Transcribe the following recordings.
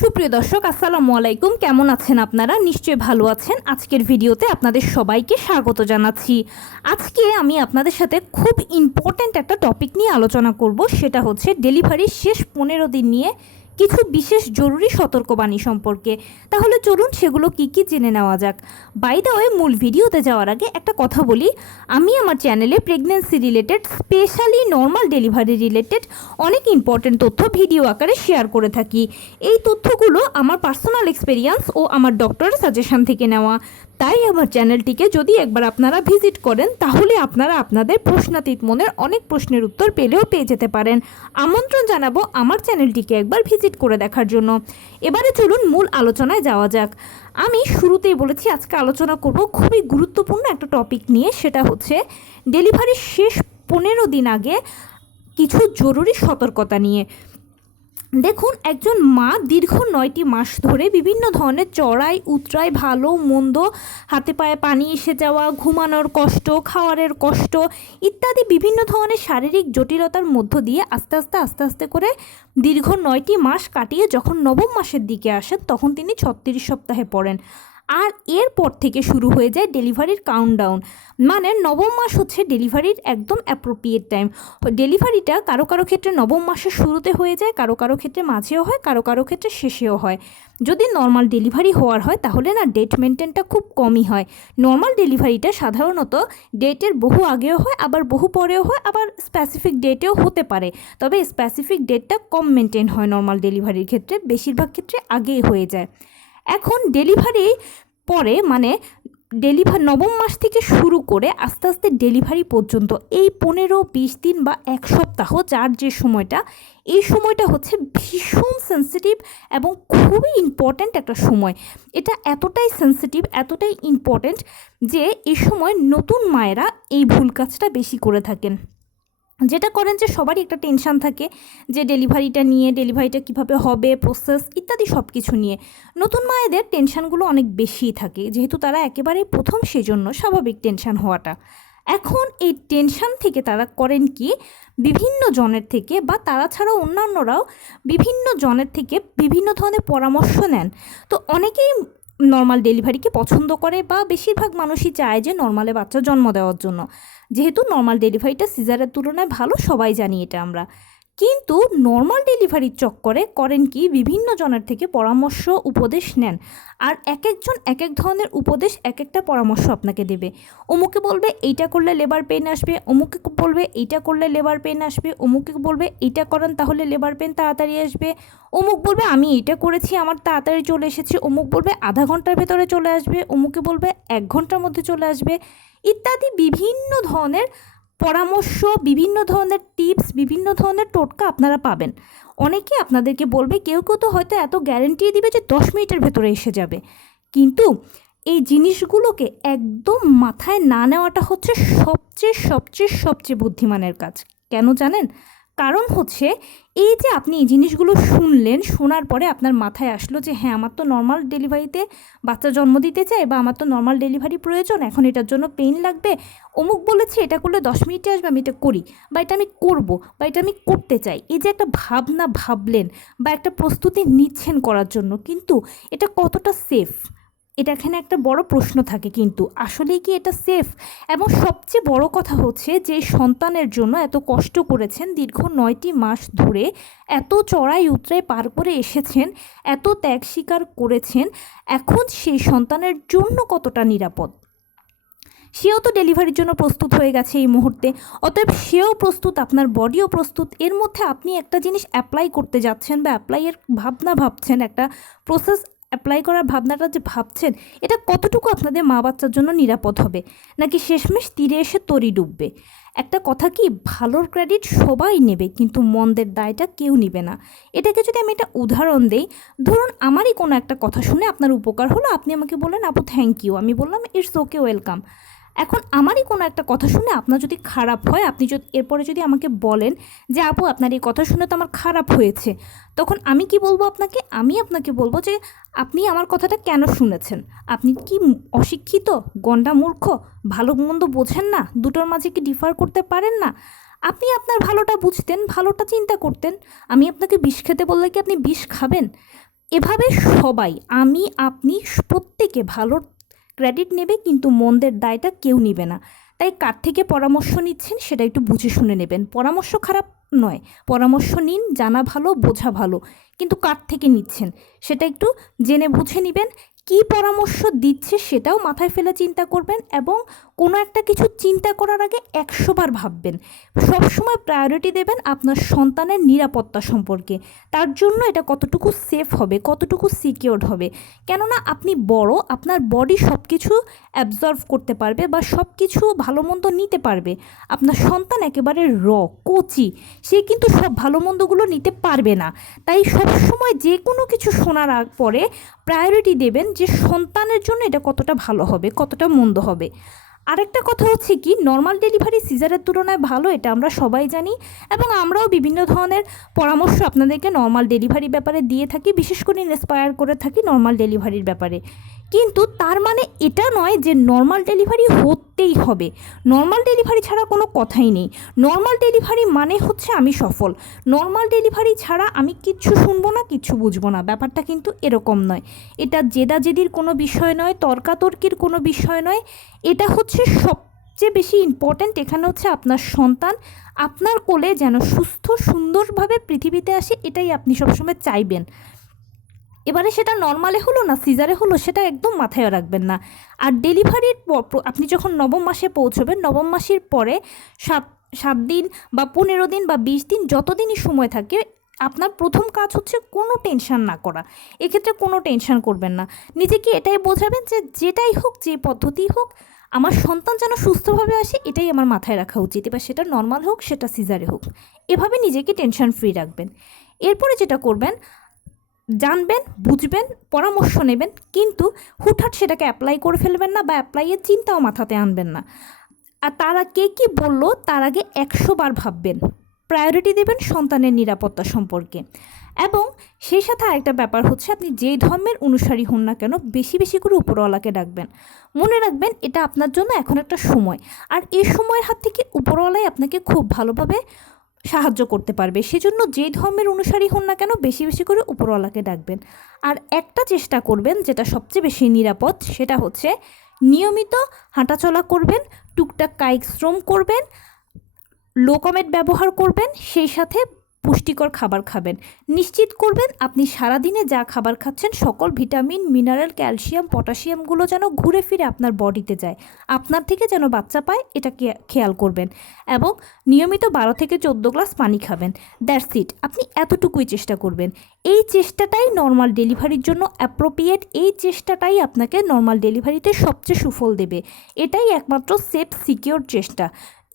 সুপ্রিয় দর্শক, আসসালামু আলাইকুম। কেমন আছেন আপনারা? নিশ্চয়ই ভালো আছেন। আজকের ভিডিওতে আপনাদের সবাইকে স্বাগত জানাচ্ছি। আজকে আমি আপনাদের সাথে খুব ইম্পর্ট্যান্ট একটা টপিক নিয়ে আলোচনা করব। সেটা হচ্ছে ডেলিভারির শেষ 15 দিন নিয়ে কিছু বিশেষ জরুরি সতর্কবাণী সম্পর্কে। তাহলে চলুন সেগুলো কি কি জেনে নেওয়া যাক। বাই দ্য ওয়ে, মূল ভিডিওতে যাওয়ার আগে একটা কথা বলি, আমি আমার চ্যানেলে pregnancy related, specially normal delivery related অনেক ইম্পর্ট্যান্ট তথ্য ভিডিও আকারে শেয়ার করে থাকি। এই তথ্যগুলো আমার পার্সোনাল এক্সপেরিয়েন্স ও আমার ডক্টরের সাজেশন থেকে নেওয়া। তাই আমার চ্যানেলটিকে যদি একবার আপনারা ভিজিট করেন, তাহলে আপনারা আপনাদের প্রশ্নাতীত মনের অনেক প্রশ্নের উত্তর পেয়ে যেতে পারেন। আমন্ত্রণ জানাবো আমার চ্যানেলটিকে একবার ভিজিট করে দেখার জন্য। এবারে চলুন মূল আলোচনায় যাওয়া যাক। আমি শুরুতেই বলেছি আজকে আলোচনা করব খুবই গুরুত্বপূর্ণ একটা টপিক নিয়ে। সেটা হচ্ছে ডেলিভারির শেষ 15 দিন আগে কিছু জরুরি সতর্কতা নিয়ে। দেখুন, একজন মা দীর্ঘ 9টি মাস ধরে বিভিন্ন ধরনের চড়াই উতরাই, ভালো মন্দ, হাতে পায়ে পানি এসে যাওয়া, ঘুমানোর কষ্ট, খাওয়ারের কষ্ট ইত্যাদি বিভিন্ন ধরনের শারীরিক জটিলতার মধ্য দিয়ে আস্তে আস্তে করে দীর্ঘ 9টি মাস কাটিয়ে যখন নবম মাসের দিকে আসেন, তখন তিনি 36 সপ্তাহে পড়েন। আর এরপর থেকে শুরু হয়ে যায় ডেলিভারির কাউন্টডাউন। মানে নবম মাস হচ্ছে ডেলিভারির একদম অ্যাপ্রোপ্রিয়েট টাইম। ডেলিভারিটা কারো কারো ক্ষেত্রে নবম মাসের শুরুতে হয়ে যায়, কারো কারো ক্ষেত্রে মাঝেও হয়, কারো কারো ক্ষেত্রে শেষেও হয়। যদি নর্মাল ডেলিভারি হওয়ার হয় তাহলে না ডেট মেনটেনটা খুব কমই হয়। নর্মাল ডেলিভারিটা সাধারণত ডেটের বহু আগেও হয়, আবার বহু পরেও হয়, আবার স্পেসিফিক ডেটেও হতে পারে। তবে স্পেসিফিক ডেটটা কম মেনটেন হয় নর্মাল ডেলিভারির ক্ষেত্রে, বেশিরভাগ ক্ষেত্রে আগেই হয়ে যায়। এখন ডেলিভারি পরে মানে নবম মাস থেকে শুরু করে আস্তে আস্তে ডেলিভারি পর্যন্ত এই 15-20 দিন বা এক সপ্তাহ, যার যে সময়টা, এই সময়টা হচ্ছে ভীষণ সেন্সিটিভ এবং খুবই ইম্পর্ট্যান্ট একটা সময়। এটা এতটাই সেন্সিটিভ, এতটাই ইম্পর্ট্যান্ট যে এই সময় নতুন মায়েরা এই ভুল কাজটা বেশি করে থাকেন। যেটা করেন যে সবারই একটা টেনশান থাকে যে ডেলিভারিটা কিভাবে হবে, প্রসেস ইত্যাদি সব কিছু নিয়ে নতুন মায়েদের টেনশানগুলো অনেক বেশিই থাকে, যেহেতু তারা একেবারেই প্রথম, সেজন্য স্বাভাবিক টেনশান হওয়াটা। এখন এই টেনশান থেকে তারা করেন কি, বিভিন্ন জনের থেকে বা তারা ছাড়াও অন্যান্যরাও বিভিন্ন জনের থেকে বিভিন্ন ধরনের পরামর্শ নেন। তো অনেকেই নর্মাল ডেলিভারিকে পছন্দ করে বা বেশিরভাগ মানুষই চায় যে নর্মালে বাচ্চা জন্ম দেওয়ার জন্য, যেহেতু নর্মাল ডেলিভারিটা সিজারের তুলনায় ভালো, সবাই জানি এটা আমরা। কিন্তু নর্মাল ডেলিভারির চক্করে করেন কি, বিভিন্ন জনের থেকে পরামর্শ উপদেশ নেন। আর এক একজন এক এক ধরনের উপদেশ, এক একটা পরামর্শ আপনাকে দেবে। অমুকে বলবে এইটা করলে লেবার পেন আসবে, অমুকে বলবে এইটা করলে লেবার পেন আসবে, অমুকে বলবে এইটা করেন তাহলে লেবার পেন তাড়াতাড়ি আসবে, অমুক বলবে আমি এইটা করেছি আমার তাড়াতাড়ি চলে এসেছে, অমুক বলবে আধা ঘন্টার ভেতরে চলে আসবে, অমুকে বলবে 1 ঘন্টার মধ্যে চলে আসবে ইত্যাদি বিভিন্ন ধরনের পরামর্শ, বিভিন্ন ধরনের টিপস, বিভিন্ন ধরনের টোটকা আপনারা পাবেন। অনেকে আপনাদেরকে বলবে, কেউ কেউ তো হয়তো এত গ্যারেন্টি দিবে যে 10 মিনিটের ভেতরে এসে যাবে। কিন্তু এই জিনিসগুলোকে একদম মাথায় না নেওয়াটা হচ্ছে সবচেয়ে বুদ্ধিমানের কাজ। কেন জানেন? কারণ হচ্ছে এই যে আপনি এই জিনিসগুলো শুনলেন, শোনার পরে আপনার মাথায় আসলো যে হ্যাঁ, আমার তো নর্মাল ডেলিভারিতে বাচ্চা জন্ম দিতে চাই, বা আমার তো নর্মাল ডেলিভারি প্রয়োজন, এখন এটার জন্য পেইন লাগবে, অমুক বলেছে এটা করলে 10 মিনিটে আসবে, আমি এটা করি, বা এটা আমি করব, বা এটা আমি করতে চাই। এই যে একটা ভাবনা ভাবলেন বা একটা প্রস্তুতি নিচ্ছেন করার জন্য, কিন্তু এটা কতটা সেফ, এটা এখানে একটা বড় প্রশ্ন থাকে। কিন্তু আসলেই কি এটা সেফ? এবং সবচেয়ে বড় কথা হচ্ছে যে সন্তানের জন্য এত কষ্ট করেছেন, দীর্ঘ 9টি মাস ধরে এত চড়াই উতরাই পার করে এসেছেন, এত ত্যাগ স্বীকার করেছেন, এখন সেই সন্তানের জন্য কতটা নিরাপদ? সেও তো ডেলিভারির জন্য প্রস্তুত হয়ে গেছে এই মুহূর্তে, অতএব সেও প্রস্তুত, আপনার বডিও প্রস্তুত। এর মধ্যে আপনি একটা জিনিস অ্যাপ্লাই করতে যাচ্ছেন বা অ্যাপ্লাইয়ের ভাবনা ভাবছেন, একটা প্রসেস অ্যাপ্লাই করার ভাবনাটা যে ভাবছেন, এটা কতটুকু আপনাদের মা বাচ্চার জন্য নিরাপদ হবে, নাকি শেষমেশ তীরে এসে তরি ডুববে? একটা কথা কি, ভালোর ক্রেডিট সবাই নেবে, কিন্তু মন্দের দায়টা কেউ নেবে না। এটাকে যদি আমি একটা উদাহরণ দেই, ধরুন আমারই কোনো একটা কথা শুনে আপনার উপকার হলো, আপনি আমাকে বললেন আপু থ্যাংক ইউ, আমি বললাম ইটস ওকে, ওয়েলকাম। এখন আমারই কোনো একটা কথা শুনে আপনার যদি খারাপ হয়, আপনি যদি এরপরে যদি আমাকে বলেন যে আপু আপনার এই কথা শুনে তো আমার খারাপ হয়েছে, তখন আমি কি বলবো আপনাকে? আমি আপনাকে বলবো যে আপনি আমার কথাটা কেন শুনেছেন? আপনি কি অশিক্ষিত, গন্ডা মূর্খ, ভালো মন্দ বোঝেন না, দুটোর মাঝে কি ডিফার করতে পারেন না? আপনি আপনার ভালোটা বুঝতেন, ভালোটা চিন্তা করতেন। আমি আপনাকে বিষ খেতে বললে কি আপনি বিষ খাবেন? এভাবে সবাই, আমি আপনি প্রত্যেকে ভালো ক্রেডিট নেবে, কিন্তু মন্দের দায়টা কেউ নেবে না। তাই কার থেকে পরামর্শ নিচ্ছেন সেটা একটু বুঝে শুনে নেবেন। পরামর্শ খারাপ নয়, পরামর্শ নিন, জানা ভালো বোঝা ভালো, কিন্তু কার থেকে নিচ্ছেন সেটা একটু জেনে বুঝে নেবেন। কী পরামর্শ দিচ্ছে সেটাও মাথায় ফেলে চিন্তা করবেন, এবং কোনো একটা কিছু চিন্তা করার আগে 100 বার ভাববেন। সবসময় প্রায়োরিটি দেবেন আপনার সন্তানের নিরাপত্তা সম্পর্কে, তার জন্য এটা কতটুকু সেফ হবে, কতটুকু সিকিউরড হবে। কেননা আপনি বড়, আপনার বডি সব কিছু অ্যাবজর্ভ করতে পারবে বা সব কিছু ভালো মন্দ নিতে পারবে। আপনার সন্তান একেবারে কচি, সে কিন্তু সব ভালো মন্দগুলো নিতে পারবে না। তাই সবসময় যে কোনো কিছু শোনার পরে প্রায়োরিটি দেবেন যে সন্তানের জন্য এটা কতটা ভালো হবে, কতটা মন্দ হবে। আরেকটা কথা হচ্ছে কি, নর্মাল ডেলিভারি সিজারের তুলনায় ভালো, এটা আমরা সবাই জানি, এবং আমরাও বিভিন্ন ধরনের পরামর্শ আপনাদেরকে নর্মাল ডেলিভারির ব্যাপারে দিয়ে থাকি, বিশেষ করে ইন্সপায়ার করে থাকি নর্মাল ডেলিভারির ব্যাপারে। কিন্তু তার মানে এটা নয় যে নর্মাল ডেলিভারি হতেই হবে। নর্মাল ডেলিভারি ছাড়া কোনো কথাই নেই। নর্মাল ডেলিভারি মানে হচ্ছে আমি সফল। নর্মাল ডেলিভারি ছাড়া আমি কিচ্ছু শুনবো না, কিচ্ছু বুঝবো না, ব্যাপারটা কিন্তু এরকম নয়। এটা জেদাজেদির কোনো বিষয় নয়, তর্কাতর্কির কোনো বিষয় নয়। এটা হচ্ছে সবচেয়ে বেশি ইম্পর্ট্যান্ট। এখানে হচ্ছে আপনার সন্তান আপনার কোলে যেন সুস্থ সুন্দরভাবে পৃথিবীতে আসে, এটাই আপনি সবসময় চাইবেন। এবারে সেটা নর্মালে হলো না সিজারে হলো, সেটা একদম মাথায় রাখবেন না। আর ডেলিভারির পর আপনি যখন নবম মাসে পৌঁছবেন, নবম মাসের পরে 7 দিন বা 15 দিন বা 20 দিন, যতদিনই সময় থাকে, আপনার প্রথম কাজ হচ্ছে কোনো টেনশন না করা। এক্ষেত্রে কোনো টেনশন করবেন না, নিজেকে এটাই বোঝাবেন যে যেটাই হোক, যে পদ্ধতি হোক, আমার সন্তান যেন সুস্থভাবে আসে, এটাই আমার মাথায় রাখা উচিত। এবার সেটা নর্মাল হোক, সেটা সিজারে হোক, এভাবে নিজেকে টেনশন ফ্রি রাখবেন। এরপরে যেটা করবেন, জানবেন, বুঝবেন, পরামর্শ নেবেন, কিন্তু হুটহাট সেটাকে অ্যাপ্লাই করে ফেলবেন না, বা অ্যাপ্লাইয়ের চিন্তাও মাথাতে আনবেন না। আর তারা কে কী বললো তার আগে 100 বার ভাববেন। প্রায়োরিটি দেবেন সন্তানের নিরাপত্তা সম্পর্কে। এবং সেই সাথে আরেকটা ব্যাপার হচ্ছে, আপনি যেই ধর্মের অনুসারী হন না কেন, বেশি বেশি করে উপরওয়ালাকে ডাকবেন। মনে রাখবেন এটা আপনার জন্য এখন একটা সময়, আর এই সময়ের হাত থেকে উপরওয়ালাই আপনাকে খুব ভালোভাবে সাহায্য করতে পারবে। সেজন্য যেই ধর্মের অনুসারী হন না কেন, বেশি বেশি করে উপরওয়ালাকে ডাকবেন। আর একটা চেষ্টা করবেন যেটা সবচেয়ে বেশি নিরাপদ, সেটা হচ্ছে নিয়মিত হাঁটাচলা করবেন, টুকটাক কায়িক শ্রম করবেন, লো কমেট ব্যবহার করবেন, সেই সাথে পুষ্টিকর খাবার খাবেন। নিশ্চিত করবেন আপনি সারাদিনে যা খাবার খাচ্ছেন সকল ভিটামিন, মিনারেল, ক্যালসিয়াম, পটাশিয়ামগুলো যেন ঘুরে ফিরে আপনার বডিতে যায়, আপনার থেকে যেন বাচ্চা পায়, এটা খেয়াল করবেন। এবং নিয়মিত 12 থেকে 14 গ্লাস পানি খাবেন। দ্যাটস ইট, আপনি এতটুকুই চেষ্টা করবেন। এই চেষ্টাটাই নর্মাল ডেলিভারির জন্য অ্যাপ্রোপ্রিয়েট, এই চেষ্টাটাই আপনাকে নর্মাল ডেলিভারিতে সবচেয়ে সুফল দেবে। এটাই একমাত্র সেফ সিকিওর চেষ্টা।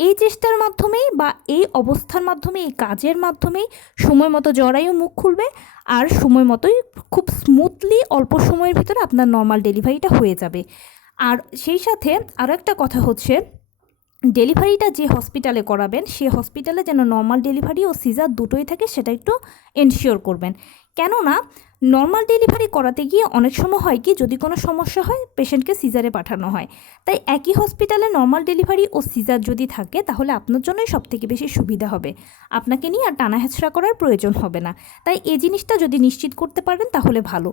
এই চেষ্টার মাধ্যমেই বা এই অবস্থার মাধ্যমে, এই কাজের মাধ্যমেই সময় মতো জরায়ু মুখ খুলবে, আর সময় মতোই খুব স্মুথলি অল্প সময়ের ভিতরে আপনার নর্মাল ডেলিভারিটা হয়ে যাবে। আর সেই সাথে আরও একটা কথা হচ্ছে, ডেলিভারিটা যে হসপিটালে করাবেন সে হসপিটালে যেন নর্মাল ডেলিভারি ও সিজার দুটোই থাকে, সেটা একটু এনশিওর করবেন। কেননা নর্মাল ডেলিভারি করাতে গিয়ে অনেক সময় হয় কি, যদি কোনো সমস্যা হয় পেশেন্টকে সিজারে পাঠানো হয়। তাই একই হসপিটালে নর্মাল ডেলিভারি ও সিজার যদি থাকে, তাহলে আপনার জন্যই সবথেকে বেশি সুবিধা হবে, আপনাকে নিয়ে আর টানা হেঁচড়া করার প্রয়োজন হবে না। তাই এই জিনিসটা যদি নিশ্চিত করতে পারেন তাহলে ভালো।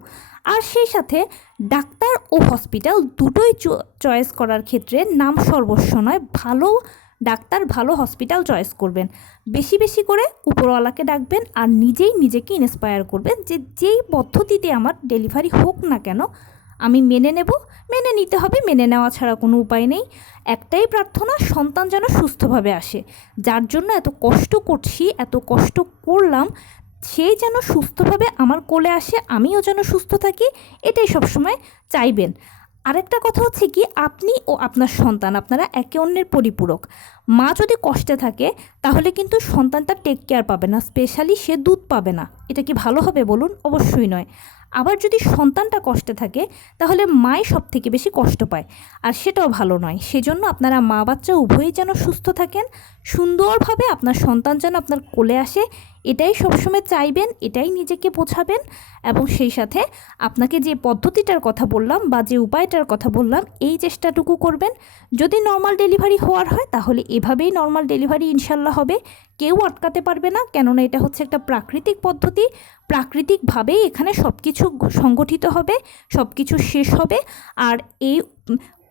আর সেই সাথে ডাক্তার ও হসপিটাল দুটোই চয়েস করার ক্ষেত্রে নাম সর্বস্ব নয়, ভালো ডাক্তার, ভালো হসপিটাল চয়েস করবেন। বেশি বেশি করে উপরওয়ালাকে ডাকবেন, আর নিজেই নিজেকে ইন্সপায়ার করবেন যে যেই পদ্ধতিতে আমার ডেলিভারি হোক না কেন আমি মেনে নেব, মেনে নিতে হবে, মেনে নেওয়া ছাড়া কোনো উপায় নেই। একটাই প্রার্থনা, সন্তান যেন সুস্থভাবে আসে। যার জন্য এত কষ্ট করছি, এত কষ্ট করলাম, সেই যেন সুস্থভাবে আমার কোলে আসে, আমিও যেন সুস্থ থাকি, এটাই সবসময় চাইবেন। আরেকটা কথা হচ্ছে কি, আপনি ও আপনার সন্তান আপনারা একে অন্যের পরিপূরক। মা যদি কষ্টে থাকে তাহলে কিন্তু সন্তান তার টেক কেয়ার পাবে না, স্পেশালি সে দুধ পাবে না। এটা কি ভালো হবে বলুন? অবশ্যই নয়। আবার যদি সন্তানটা কষ্টে থাকে তাহলে মাই সব থেকে বেশি কষ্ট পায়, আর সেটাও ভালো নয়। সেজন্য আপনারা মা বাচ্চা উভয়ই যেন সুস্থ থাকেন, সুন্দরভাবে আপনার সন্তান যেন আপনার কোলে আসে, এটাই সবসময় চাইবেন, এটাই নিজেকে বোঝাবেন এবং সেই সাথে আপনাকে যে পদ্ধতিটার কথা বললাম বা যে উপায়টার কথা বললাম এই চেষ্টাটুকু করবেন। যদি নর্মাল ডেলিভারি হওয়ার হয় তাহলে এভাবেই নর্মাল ডেলিভারি ইনশাল্লাহ হবে, কেউ আটকাতে পারবে না, কেননা এটা হচ্ছে একটা প্রাকৃতিক পদ্ধতি। প্রাকৃতিকভাবেই এখানে সব কিছু সংগঠিত হবে, সব কিছু শেষ হবে। আর এই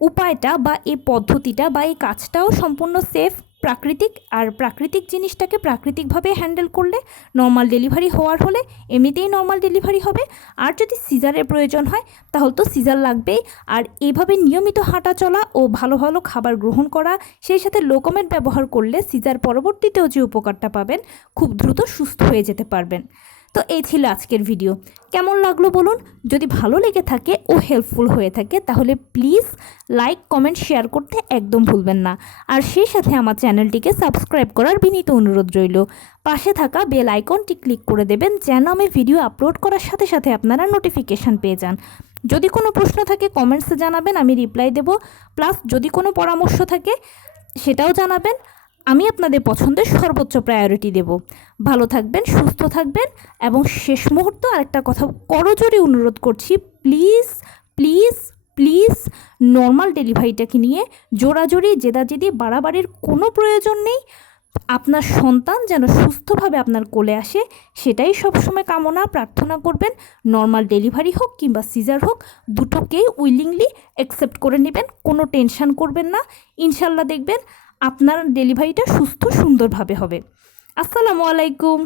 উপায়টা বা এই পদ্ধতিটা বা এই কাজটাও সম্পূর্ণ সেফ, প্রাকৃতিক। আর প্রাকৃতিক জিনিসটাকে প্রাকৃতিকভাবে হ্যান্ডেল করলে নর্মাল ডেলিভারি হওয়ার হলে এমনিতেই নর্মাল ডেলিভারি হবে। আর যদি সিজারের প্রয়োজন হয় তাহলে তো সিজার লাগবেই। আর এইভাবে নিয়মিত হাঁটা চলা ও ভালো ভালো খাবার গ্রহণ করা, সেই সাথে লোকোমেট ব্যবহার করলে সিজার পরবর্তীতেও যে উপকারটা পাবেন, খুব দ্রুত সুস্থ হয়ে যেতে পারবেন। তো এই ছিল আজকের ভিডিও। কেমন লাগলো বলুন? যদি ভালো লেগে থাকে ও হেল্পফুল হয়ে থাকে তাহলে প্লিজ লাইক, কমেন্ট, শেয়ার করতে একদম ভুলবেন না। আর সেই সাথে আমার চ্যানেলটিকে সাবস্ক্রাইব করার বিনীত অনুরোধ রইল। পাশে থাকা বেল আইকনটি ক্লিক করে দেবেন যেন আমি ভিডিও আপলোড করার সাথে সাথে আপনারা নোটিফিকেশান পেয়ে যান। যদি কোনো প্রশ্ন থাকে কমেন্টসে জানাবেন, আমি রিপ্লাই দেব। প্লাস যদি কোনো পরামর্শ থাকে সেটাও জানাবেন, আমি আপনাদের পছন্দের সর্বোচ্চ প্রায়োরিটি দেব। ভালো থাকবেন, সুস্থ থাকবেন এবং শেষ মুহূর্ত আরেকটা কথা করজোরে অনুরোধ করছি, প্লিজ প্লিজ প্লিজ নর্মাল ডেলিভারিটাকে নিয়ে জোরাজোরি জেদাজেদি বাড়াবাড়ির কোনো প্রয়োজন নেই। আপনার সন্তান যেন সুস্থভাবে আপনার কোলে আসে সেটাই সবসময় কামনা প্রার্থনা করবেন। নর্মাল ডেলিভারি হোক কিংবা সিজার হোক, দুটোকেই উইলিংলি অ্যাকসেপ্ট করে নেবেন, কোনো টেনশন করবেন না। ইনশাল্লাহ দেখবেন আপনার ডেলিভারিটা সুস্থ সুন্দরভাবে হবে। আসসালামু আলাইকুম।